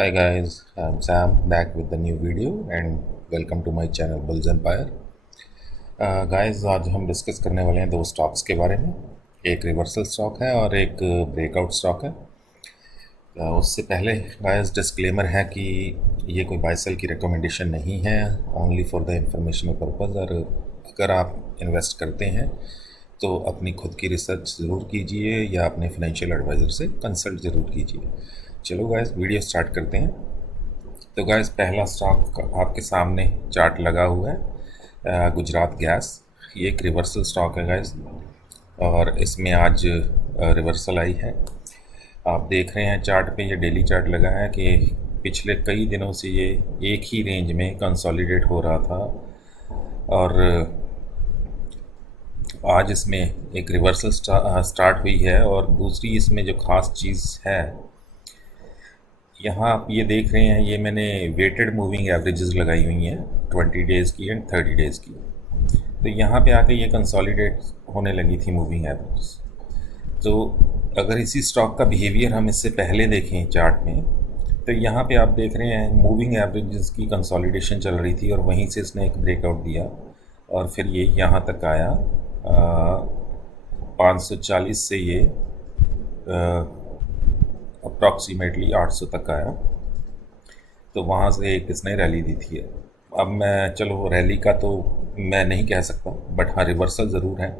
Hi guys, I'm Sam back with the new video and welcome to my channel Bulls Empire. Guys आज हम discuss करने वाले हैं दो स्टॉक्स के बारे में। एक रिवर्सल स्टॉक है और एक ब्रेकआउट स्टॉक है। उससे पहले गाइस डिस्क्लेमर है कि ये कोई बाय सेल की रिकमेंडेशन नहीं है, only for the informational purpose. और अगर आप इन्वेस्ट करते हैं तो अपनी खुद की रिसर्च ज़रूर कीजिए या अपने फाइनेंशियल एडवाइज़र से कंसल्ट ज़रूर कीजिए। चलो गाइस वीडियो स्टार्ट करते हैं। तो गाइस पहला स्टॉक आपके सामने चार्ट लगा हुआ है, गुजरात गैस। ये एक रिवर्सल स्टॉक है गाइस और इसमें आज रिवर्सल आई है। आप देख रहे हैं चार्ट पे, ये डेली चार्ट लगा है कि पिछले कई दिनों से ये एक ही रेंज में कंसोलिडेट हो रहा था और आज इसमें एक रिवर्सल स्टार्ट हुई है। और दूसरी इसमें जो ख़ास चीज़ है, यहाँ आप ये देख रहे हैं, ये मैंने वेटेड मूविंग एवरेजेस लगाई हुई हैं 20 डेज़ की एंड 30 डेज़ की। तो यहाँ पे आके ये कंसोलिडेट होने लगी थी मूविंग एवरेजेस। तो अगर इसी स्टॉक का बिहेवियर हम इससे पहले देखें चार्ट में, तो यहाँ पे आप देख रहे हैं मूविंग एवरेजेस की कंसोलिडेशन चल रही थी और वहीं से इसने एक ब्रेकआउट दिया और फिर ये यहाँ तक आया। 540 से ये अप्रॉक्सीमेटली 800 तक आया। तो वहाँ से एक इसने रैली दी थी। अब मैं, चलो रैली का तो मैं नहीं कह सकता, बट हाँ रिवर्सल ज़रूर है,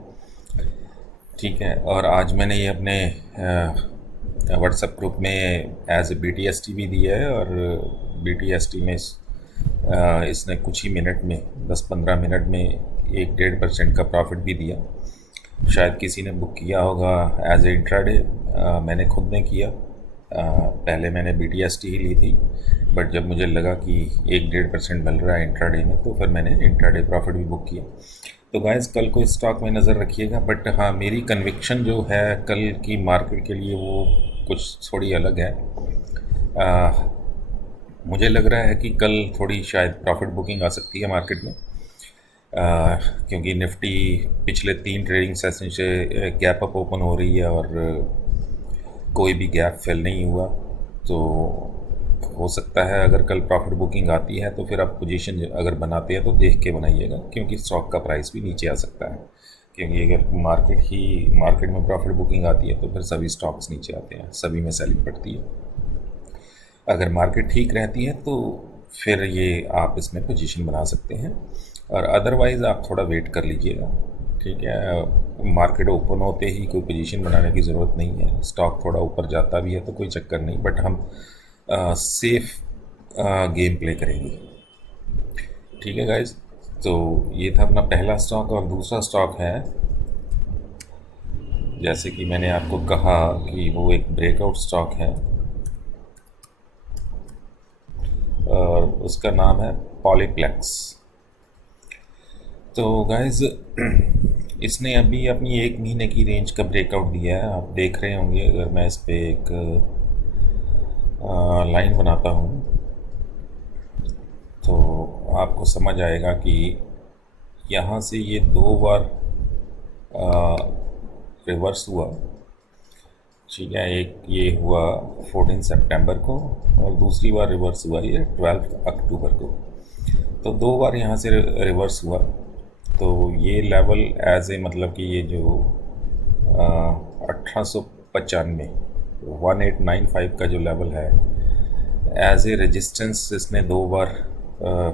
ठीक है। और आज मैंने ये अपने व्हाट्सएप ग्रुप में एज ए BTST भी दिया है और BTST में इसने कुछ ही मिनट में 10-15 मिनट में 1-1.5% का प्रॉफिट भी दिया। शायद किसी ने बुक किया होगा एज ए इंट्राडे, मैंने खुद ने किया। पहले मैंने BTST ही ली थी, बट जब मुझे लगा कि 1-1.5% मिल रहा है इंट्राडे में, तो फिर मैंने इंट्राडे प्रॉफिट भी बुक किया। तो गाइस कल को इस स्टॉक में नज़र रखिएगा, बट हाँ मेरी कन्विक्शन जो है कल की मार्केट के लिए वो कुछ थोड़ी अलग है। मुझे लग रहा है कि कल थोड़ी शायद प्रॉफिट बुकिंग आ सकती है मार्केट में, क्योंकि निफ्टी पिछले 3 ट्रेडिंग सेशन से गैप अप ओपन हो रही है और कोई भी गैप फिल नहीं हुआ। तो हो सकता है अगर कल प्रॉफिट बुकिंग आती है तो फिर आप पोजीशन अगर बनाते हैं तो देख के बनाइएगा, क्योंकि स्टॉक का प्राइस भी नीचे आ सकता है। क्योंकि अगर मार्केट में प्रॉफिट बुकिंग आती है तो फिर सभी स्टॉक्स नीचे आते हैं, सभी में सेलिंग पड़ती है। अगर मार्केट ठीक रहती है तो फिर ये आप इसमें पोजीशन बना सकते हैं, और अदरवाइज़ आप थोड़ा वेट कर लीजिएगा, ठीक है। मार्केट ओपन होते ही कोई पोजीशन बनाने की ज़रूरत नहीं है। स्टॉक थोड़ा ऊपर जाता भी है तो कोई चक्कर नहीं, बट हम सेफ गेम प्ले करेंगे, ठीक है गाइज। तो ये था अपना पहला स्टॉक। और दूसरा स्टॉक है, जैसे कि मैंने आपको कहा कि वो एक ब्रेकआउट स्टॉक है और उसका नाम है पॉलीप्लेक्स। तो गाइज इसने अभी अपनी 1 महीने की रेंज का ब्रेकआउट दिया है। आप देख रहे होंगे, अगर मैं इस पर एक लाइन बनाता हूँ तो आपको समझ आएगा कि यहाँ से ये 2 बार रिवर्स हुआ, ठीक है। एक ये हुआ 14 सितंबर को और दूसरी बार रिवर्स हुआ ये 12 अक्टूबर को। तो 2 बार यहाँ से रिवर्स हुआ। तो ये लेवल एज ए, मतलब कि ये जो 1895 1895 का जो लेवल है, एज ए रेजिस्टेंस इसने 2 बार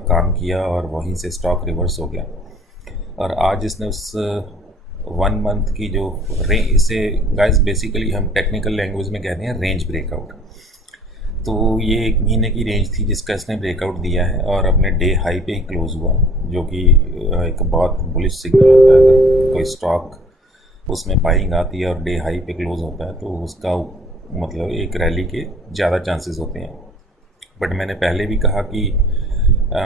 काम किया और वहीं से स्टॉक रिवर्स हो गया। और आज इसने उस 1 मंथ की जो रेंज, इसे गाइस बेसिकली हम टेक्निकल लैंग्वेज में कहते हैं रेंज ब्रेकआउट। तो ये 1 महीने की रेंज थी जिसका इसने ब्रेकआउट दिया है और अपने डे हाई पे ही क्लोज हुआ, जो कि एक बहुत बुलिश सिग्नल होता है। अगर कोई स्टॉक उसमें बाइंग आती है और डे हाई पे क्लोज होता है तो उसका मतलब एक रैली के ज़्यादा चांसेस होते हैं। बट मैंने पहले भी कहा कि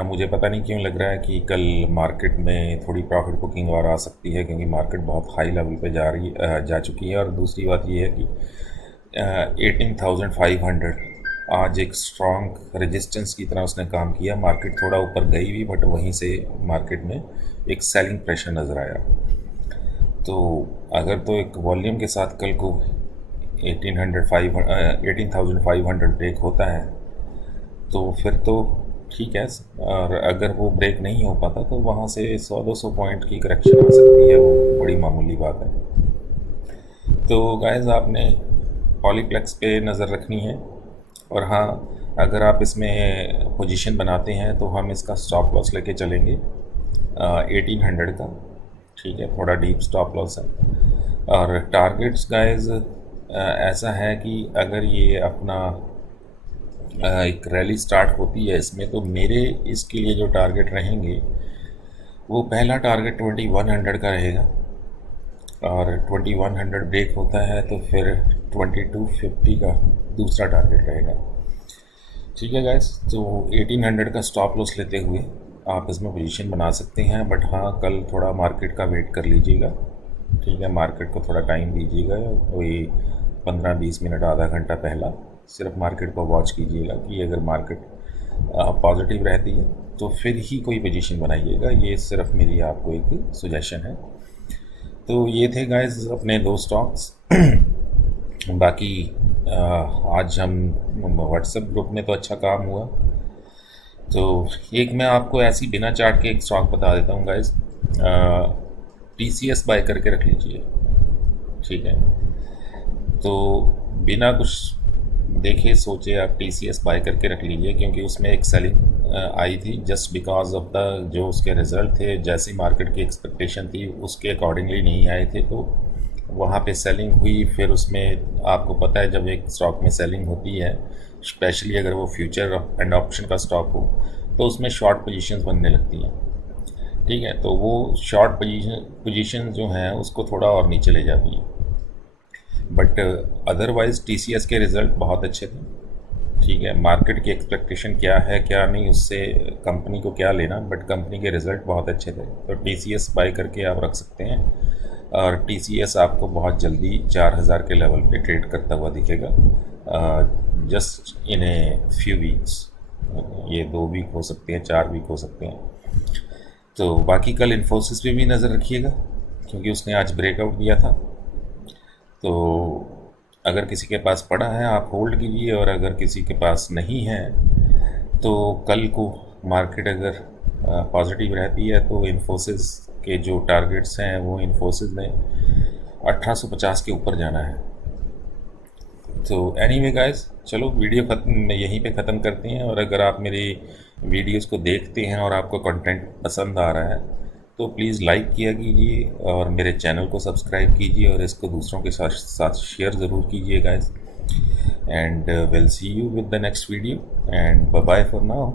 मुझे पता नहीं क्यों लग रहा है कि कल मार्केट में थोड़ी प्रॉफिट बुकिंग और आ सकती है, क्योंकि मार्केट बहुत हाई लेवल पे जा चुकी है। और दूसरी बात ये है कि 18,500 आज एक स्ट्रॉन्ग रेजिस्टेंस की तरह उसने काम किया। मार्केट थोड़ा ऊपर गई भी, बट वहीं से मार्केट में एक सेलिंग प्रेशर नज़र आया। तो अगर तो एक वॉल्यूम के साथ कल को 18,500 ब्रेक होता है तो फिर तो ठीक है। और अगर वो ब्रेक नहीं हो पाता तो वहाँ से 100-200 पॉइंट की करेक्शन आ सकती है, वो बड़ी मामूली बात है। तो गाइस आपने पॉलीप्लेक्स पे नज़र रखनी है। और हाँ, अगर आप इसमें पोजीशन बनाते हैं तो हम इसका स्टॉप लॉस लेके चलेंगे 1800 का। ठीक है, थोड़ा डीप स्टॉप लॉस है। और टारगेट्स गाइस ऐसा है कि अगर ये अपना एक रैली स्टार्ट होती है इसमें, तो मेरे इसके लिए जो टारगेट रहेंगे, वो पहला टारगेट 2100 का रहेगा। और 2100 ब्रेक होता है तो फिर 2250 का दूसरा टारगेट रहेगा। ठीक है गाइस, तो 1800 का स्टॉप लॉस लेते हुए आप इसमें पोजीशन बना सकते हैं। बट हाँ, कल थोड़ा मार्केट का वेट कर लीजिएगा। ठीक है, मार्केट को थोड़ा टाइम दीजिएगा, वही 15-20 मिनट, आधा घंटा पहला सिर्फ मार्केट को वॉच कीजिएगा कि अगर मार्केट पॉजिटिव रहती है तो फिर ही कोई पोजीशन बनाइएगा। ये सिर्फ मेरी आपको एक सुजेशन है। तो ये थे गाइस अपने 2 स्टॉक्स। बाकी आज हम व्हाट्सएप ग्रुप में तो अच्छा काम हुआ। तो एक मैं आपको ऐसी बिना चार्ट के एक स्टॉक बता देता हूँ गाइस। TCS बाय करके रख लीजिए। ठीक है, तो बिना कुछ देखे सोचे आप TCS बाय करके रख लीजिए, क्योंकि उसमें एक सेलिंग आई थी जस्ट बिकॉज ऑफ द जो उसके रिज़ल्ट थे, जैसी मार्केट की एक्सपेक्टेशन थी उसके अकॉर्डिंगली नहीं आए थे, तो वहाँ पे सेलिंग हुई। फिर उसमें आपको पता है जब एक स्टॉक में सेलिंग होती है, स्पेशली अगर वो फ्यूचर एंड ऑप्शन का स्टॉक हो, तो उसमें शॉर्ट पोजीशंस बनने लगती हैं। ठीक है, तो वो शॉर्ट पोजीशन जो हैं उसको थोड़ा और नीचे ले जाती हैं। बट अदरवाइज़ TCS के रिज़ल्ट बहुत अच्छे थे। ठीक है, मार्केट की एक्सपेक्टेशन क्या है क्या नहीं, उससे कंपनी को क्या लेना, बट कंपनी के रिज़ल्ट बहुत अच्छे थे, तो TCS बाई करके आप रख सकते हैं। और TCS आपको बहुत जल्दी 4000 के लेवल पे ट्रेड करता हुआ दिखेगा, just in a few weeks. ये 2 वीक हो सकते हैं, 4 वीक हो सकते हैं। तो बाकी कल इन्फोसिस पे भी नज़र रखिएगा, क्योंकि उसने आज ब्रेकआउट दिया था। तो अगर किसी के पास पड़ा है आप होल्ड कीजिए, और अगर किसी के पास नहीं है तो कल को मार्केट अगर पॉजिटिव रहती है तो इन्फोसिस के जो टारगेट्स हैं, वो इन्फोसिस ने 1850 के ऊपर जाना है। तो एनीवे गाइस, चलो वीडियो ख़त्म यहीं पे ख़त्म करते हैं। और अगर आप मेरी वीडियोस को देखते हैं और आपको कंटेंट पसंद आ रहा है तो प्लीज़ लाइक किया कीजिए, और मेरे चैनल को सब्सक्राइब कीजिए, और इसको दूसरों के साथ शेयर ज़रूर कीजिए guys. And will see you with the next video, and bye bye for now.